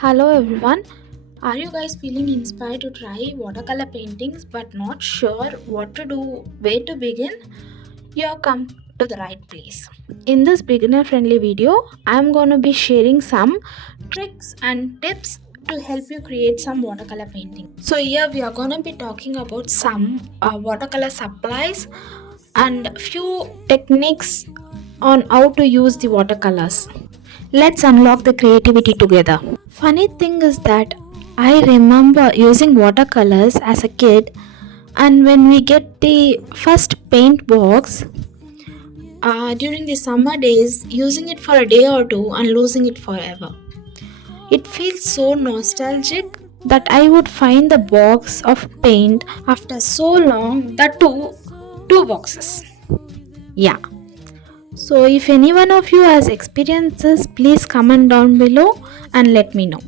Hello everyone. Are you guys feeling inspired to try watercolor paintings but not sure what to do, where to begin? You have come to the right place. In this beginner friendly video, I am going to be sharing some tricks and tips to help you create some watercolor painting. So here we are going to be talking about some watercolor supplies and few techniques on how to use the watercolors. Let's unlock the creativity together. Funny thing is that I remember using watercolors as a kid, and when we get the first paint box during the summer days, using it for a day or two and losing it forever. It feels so nostalgic that I would find the box of paint after so long, that too, two boxes. Yeah. So, if any one of you has experienced this, please comment down below and let me know.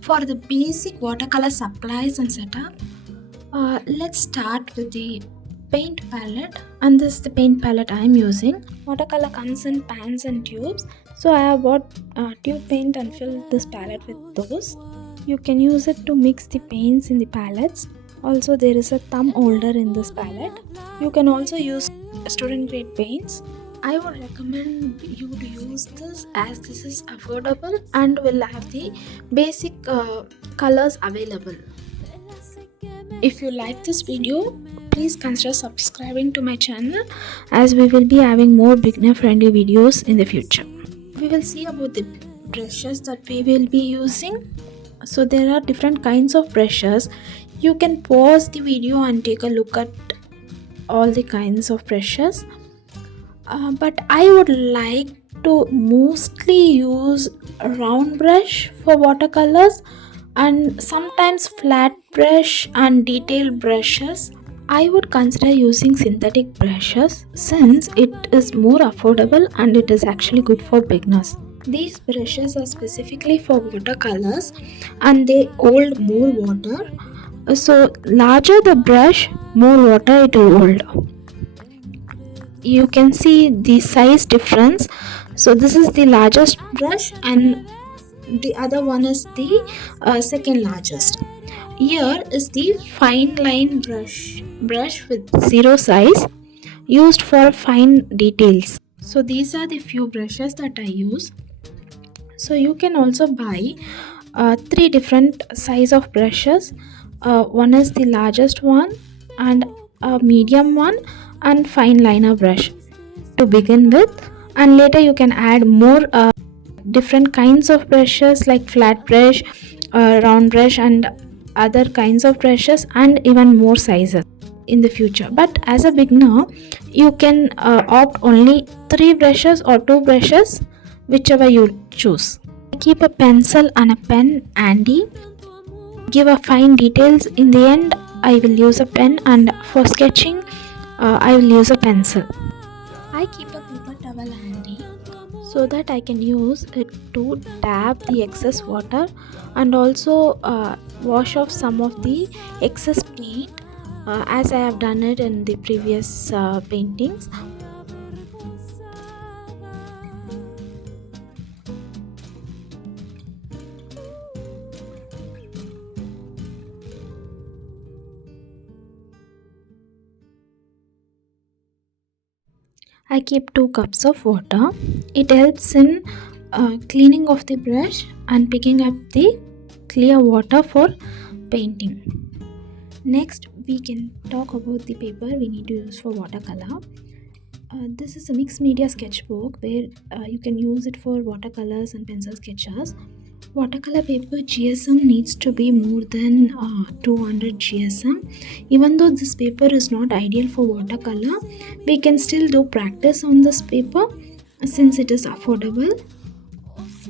For the basic watercolor supplies and setup, let's start with the paint palette, and this is the paint palette I am using. Watercolor comes in pans and tubes, so I have bought tube paint and filled this palette with those. You can use it to mix the paints in the palettes. Also, there is a thumb holder in this palette. You can also use student grade paints. I would recommend you to use this as this is affordable and will have the basic colors available. If you like this video, please consider subscribing to my channel as we will be having more beginner friendly videos in the future. We will see about the brushes that we will be using. So there are different kinds of brushes. You can pause the video and take a look at all the kinds of brushes. But I would like to mostly use a round brush for watercolors and sometimes flat brush and detailed brushes. I would consider using synthetic brushes since it is more affordable and it is actually good for beginners. These brushes are specifically for watercolors and they hold more water. So larger the brush, more water it will hold. You can see the size difference. So this is the largest brush and the other one is the second largest. Here is the fine line brush with zero size used for fine details. So these are the few brushes that I use. So you can also buy three different size of brushes. One is the largest one and a medium one and fine liner brush to begin with, and later you can add more different kinds of brushes like flat brush, round brush and other kinds of brushes and even more sizes in the future. But as a beginner you can opt only 3 brushes or 2 brushes, whichever you choose. I keep a pencil and a pen handy. Give a fine details. In the end I will use a pen, and for sketching I will use a pencil. I keep a paper towel handy so that I can use it to dab the excess water and also wash off some of the excess paint as I have done it in the previous paintings. I keep 2 cups of water. It helps in cleaning of the brush and picking up the clear water for painting. Next, we can talk about the paper we need to use for watercolor. This is a mixed media sketchbook where you can use it for watercolors and pencil sketches. Watercolor paper GSM needs to be more than 200 GSM. Even though this paper is not ideal for watercolor, we can still do practice on this paper since it is affordable.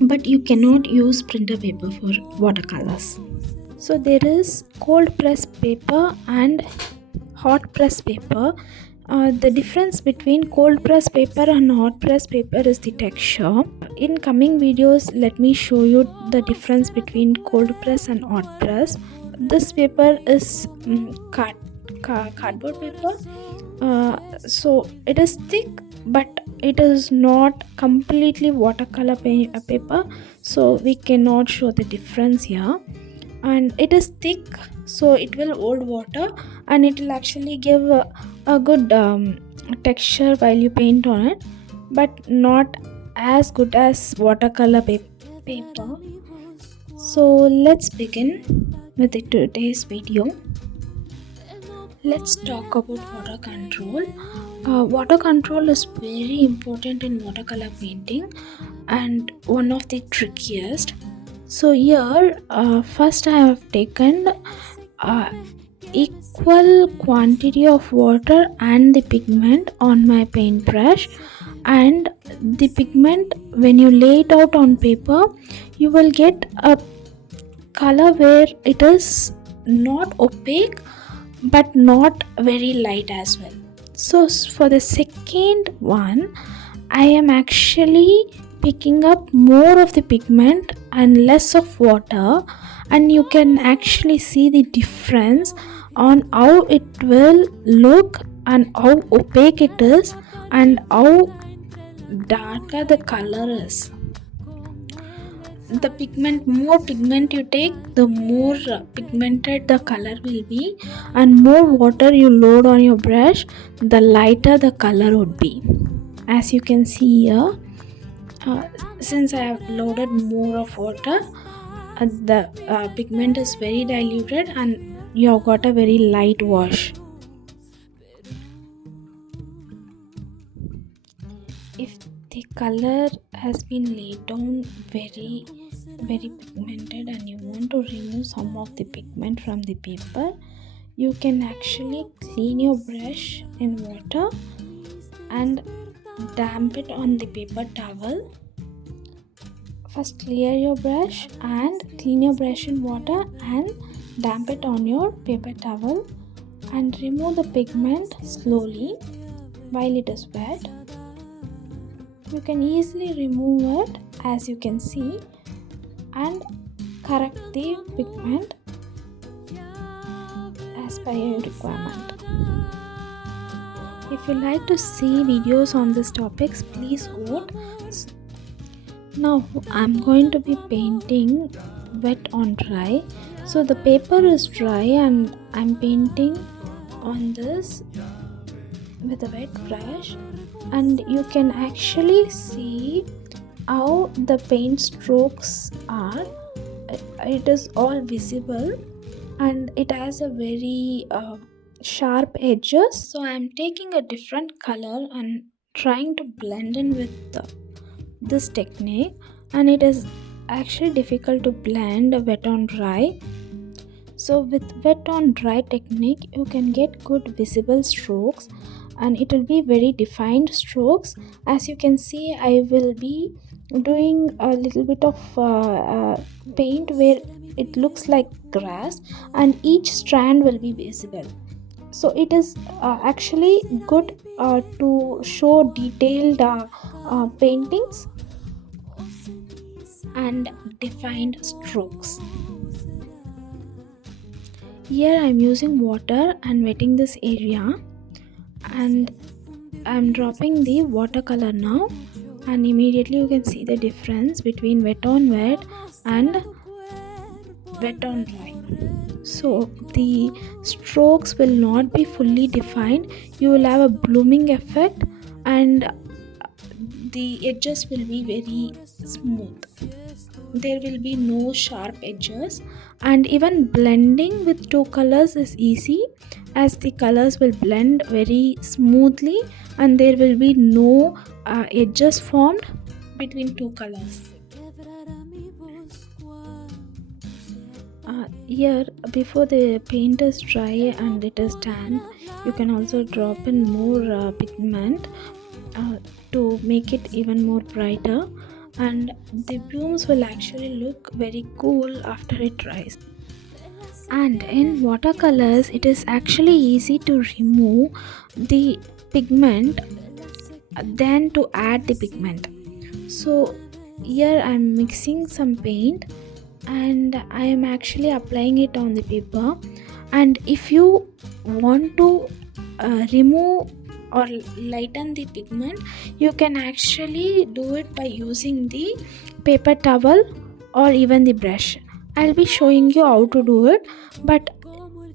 But you cannot use printer paper for watercolors. So there is cold press paper and hot press paper. The difference between cold press paper and hot press paper is the texture. In coming videos, let me show you the difference between cold press and hot press. This paper is cardboard paper. So it is thick but it is not completely watercolor paper, so we cannot show the difference here. And it is thick, so it will hold water, and it will actually give a good texture while you paint on it, but not as good as watercolor paper. So let's begin with today's video. Let's talk about water control. Water control is very important in watercolor painting and one of the trickiest. So here, first I have taken equal quantity of water and the pigment on my paintbrush, and the pigment, when you lay it out on paper, you will get a color where it is not opaque but not very light as well. So for the second one, I am actually picking up more of the pigment and less of water, and you can actually see the difference on how it will look and how opaque it is and how darker the color is. The more pigment you take, the more pigmented the color will be, and more water you load on your brush, the lighter the color would be. As you can see here, since I have loaded more of water, the pigment is very diluted and you have got a very light wash. If the color has been laid down very pigmented and you want to remove some of the pigment from the paper, you can actually clean your brush in water and damp it on the paper towel. First clear your brush and clean your brush in water and damp it on your paper towel, and remove the pigment slowly while it is wet. You can easily remove it, as you can see, and correct the pigment as per your requirement. If you like to see videos on these topics, please vote. Now I'm going to be painting wet on dry. So the paper is dry and I'm painting on this with a wet brush, and you can actually see how the paint strokes are. It is all visible and it has a very sharp edges. So I'm taking a different color and trying to blend in with this technique, and it is actually difficult to blend wet on dry. So with wet on dry technique, you can get good visible strokes and it will be very defined strokes. As you can see, I will be doing a little bit of paint where it looks like grass and each strand will be visible. So it is actually good to show detailed paintings and defined strokes. Here I am using water and wetting this area, and I am dropping the watercolor now, and immediately you can see the difference between wet on wet and wet on dry. So the strokes will not be fully defined. You will have a blooming effect and the edges will be very smooth. There will be no sharp edges, and even blending with two colors is easy, as the colors will blend very smoothly and there will be no edges formed between two colors. Here, before the paint is dry and it is damp, you can also drop in more pigment to make it even more brighter, and the blooms will actually look very cool after it dries. And in watercolors, it is actually easy to remove the pigment than to add the pigment. So here I am mixing some paint and I am actually applying it on the paper, and if you want to remove or lighten the pigment, you can actually do it by using the paper towel or even the brush. I'll be showing you how to do it, but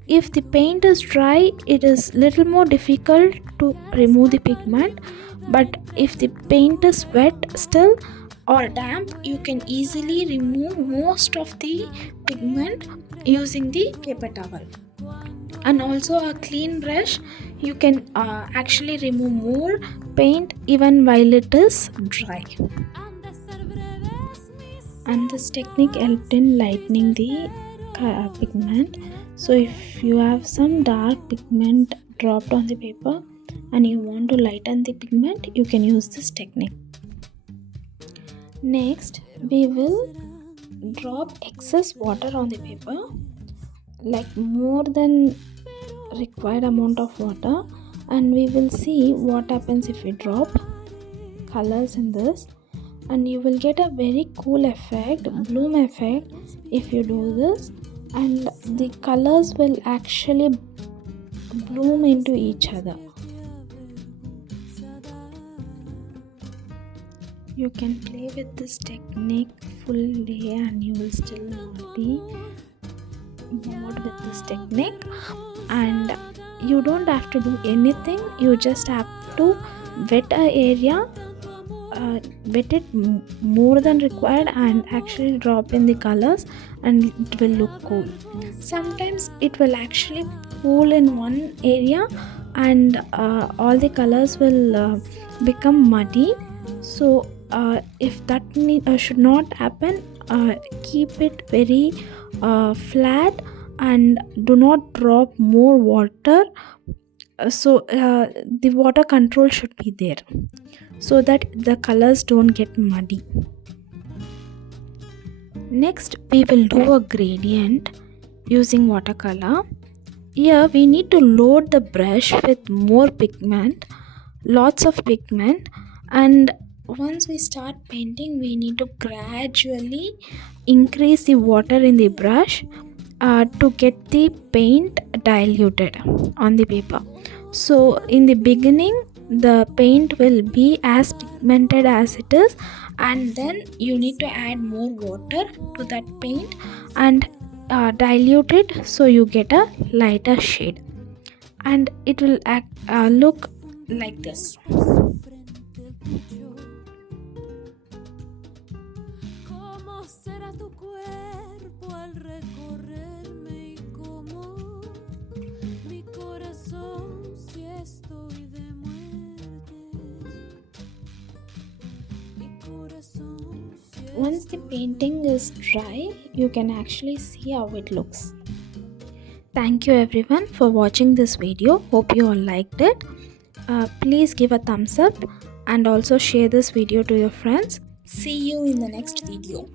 if the paint is dry, it is little more difficult to remove the pigment, but if the paint is wet still or damp, you can easily remove most of the pigment using the paper towel. And also a clean brush, you can actually remove more paint even while it is dry. And this technique helped in lightening the pigment. So if you have some dark pigment dropped on the paper and you want to lighten the pigment, you can use this technique. Next, we will drop excess water on the paper, like more than required amount of water, and we will see what happens if we drop colors in this, and you will get a very cool effect, bloom effect, if you do this, and the colors will actually bloom into each other. You can play with this technique full day and you will still not be bored with this technique. And you don't have to do anything, you just have to wet a area, wet it more than required, and actually drop in the colors, and it will look cool. Sometimes it will actually pool in one area and all the colors will become muddy. So if that should not happen, keep it very flat and do not drop more water. So the water control should be there so that the colors don't get muddy. Next, we will do a gradient using watercolor. Here we need to load the brush with more pigment, lots of pigment, and once we start painting, we need to gradually increase the water in the brush to get the paint diluted on the paper. So in the beginning, the paint will be as pigmented as it is, and then you need to add more water to that paint and dilute it so you get a lighter shade, and it will look like this. Once the painting is dry, you can actually see how it looks. Thank you everyone for watching this video. Hope you all liked it. Please give a thumbs up and also share this video to your friends. See you in the next video.